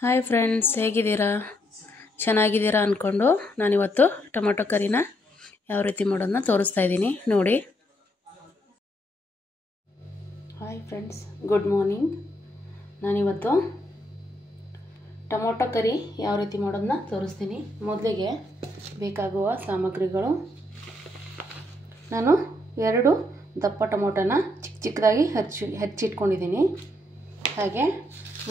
Hi friends, ಹೇಗಿದ್ದೀರಾ? ಚೆನ್ನಾಗಿದ್ದೀರಾ ಅಂದ್ಕೊಂಡು ನಾನಿವತ್ತು ಟೊಮೊಟೊ ಕರಿನ ಯಾವ ರೀತಿ ಮಾಡೋದನ್ನ ತೋರಿಸ್ತಾ ಇದ್ದೀನಿ ನೋಡಿ. Hi friends, good morning. ನಾನಿವತ್ತು ಟೊಮೊಟೊ ಕರಿ ಯಾವ ರೀತಿ ಮಾಡೋದನ್ನ ತೋರಿಸ್ತೀನಿ. ಮೊದಲಿಗೆ ಬೇಕಾಗುವ ಸಾಮಗ್ರಿಗಳು: ನಾನು 2 ದಪ್ಪ ಟೊಮೊಟೊನ ಚಿಕ್ಕ ಚಿಕ್ಕದಾಗಿ ಹೆಚ್ಚಿಟ್ಕೊಂಡಿದ್ದೀನಿ. ಹಾಗೆ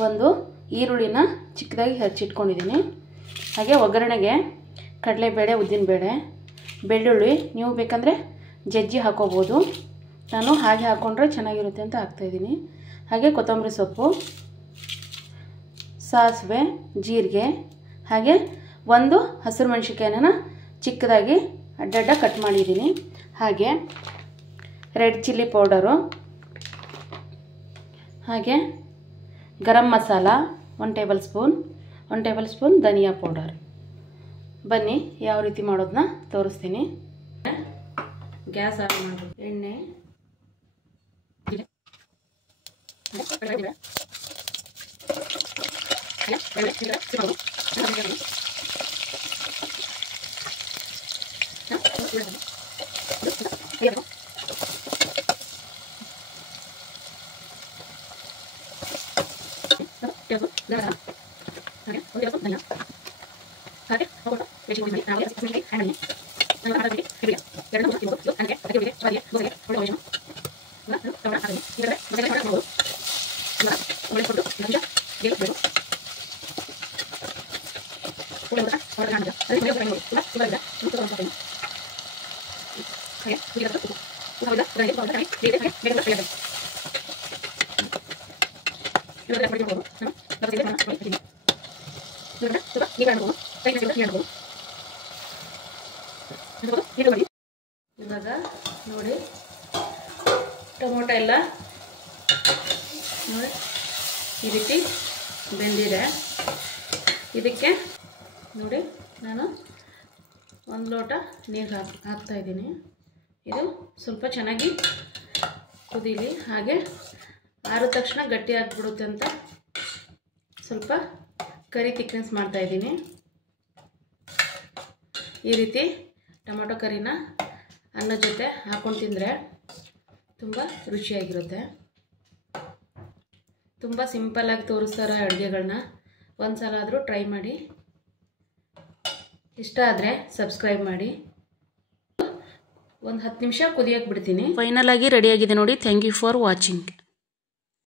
1 ಈರುಳ್ಳಿನ ಚಿಕ್ಕದಾಗಿ ಹೆಚ್ಚಿಟ್ಕೊಂಡಿದ್ದೀನಿ. ಹಾಗೆ ಒಗ್ಗರಣೆಗೆ ಕಡಲೆಬೇಳೆ, ಉದ್ದಿನಬೇಳೆ, ಬೆಳ್ಳುಳ್ಳಿ ನೀವು ಬೇಕಂದರೆ ಜಜ್ಜಿ ಹಾಕೋಬೋದು. ನಾನು ಹಾಗೆ ಹಾಕ್ಕೊಂಡ್ರೆ ಚೆನ್ನಾಗಿರುತ್ತೆ ಅಂತ ಹಾಕ್ತಾಯಿದ್ದೀನಿ. ಹಾಗೆ ಕೊತ್ತಂಬರಿ ಸೊಪ್ಪು, ಸಾಸಿವೆ, ಜೀರಿಗೆ, ಹಾಗೆ 1 ಹಸಿರು ಮೆಣಸಿನ್ಕಾಯಿನ ಚಿಕ್ಕದಾಗಿ ಅಡ್ಡಡ್ಡ ಕಟ್ ಮಾಡಿದ್ದೀನಿ. ಹಾಗೆ ರೆಡ್ ಚಿಲ್ಲಿ ಪೌಡರು, ಹಾಗೆ ಗರಂ ಮಸಾಲ 1 ಟೇಬಲ್ ಸ್ಪೂನ್ ಧನಿಯಾ ಪೌಡರ್. ಬನ್ನಿ ಯಾವ ರೀತಿ ಮಾಡೋದನ್ನ ತೋರಿಸ್ತೀನಿ. ಗ್ಯಾಸ್ ಆನ್ ಮಾಡಿ ಎಣ್ಣೆ ಇವಾಗ ನೋಡಿ ಟೊಮೊಟೊ ಎಲ್ಲ ನೋಡಿ ಈ ರೀತಿ ಬೆಂದಿದೆ. ಇದಕ್ಕೆ ನೋಡಿ ನಾನು 1 ಲೋಟ ನೀರು ಹಾಕ್ತಾಯಿದ್ದೀನಿ. ಇದು ಸ್ವಲ್ಪ ಚೆನ್ನಾಗಿ ಕುದೀಲಿ. ಹಾಗೆ ಆರಿದ ತಕ್ಷಣ ಗಟ್ಟಿ ಆಗಿಬಿಡುತ್ತೆ ಅಂತ ಸ್ವಲ್ಪ ಕರಿ ಥಿಕ್ನೆಸ್ ಮಾಡ್ತಾಯಿದ್ದೀನಿ. ಈ ರೀತಿ ಟೊಮೊಟೊ ಕರಿನ ಅನ್ನದ ಜೊತೆ ಹಾಕ್ಕೊಂಡು ತಿಂದರೆ ತುಂಬ ರುಚಿಯಾಗಿರುತ್ತೆ. ತುಂಬ ಸಿಂಪಲ್ಲಾಗಿ ತೋರಿಸ್ತಾರೋ ಅಡುಗೆಗಳನ್ನ ಒಂದು ಸಲ ಆದರೂ ಟ್ರೈ ಮಾಡಿ. ಇಷ್ಟ ಆದರೆ ಸಬ್ಸ್ಕ್ರೈಬ್ ಮಾಡಿ. 1 10 ನಿಮಿಷ ಕುದಿಯೋಕೆ ಬಿಡ್ತೀನಿ. ಫೈನಲ್ ಆಗಿ ರೆಡಿಯಾಗಿದೆ ನೋಡಿ. Thank you for watching.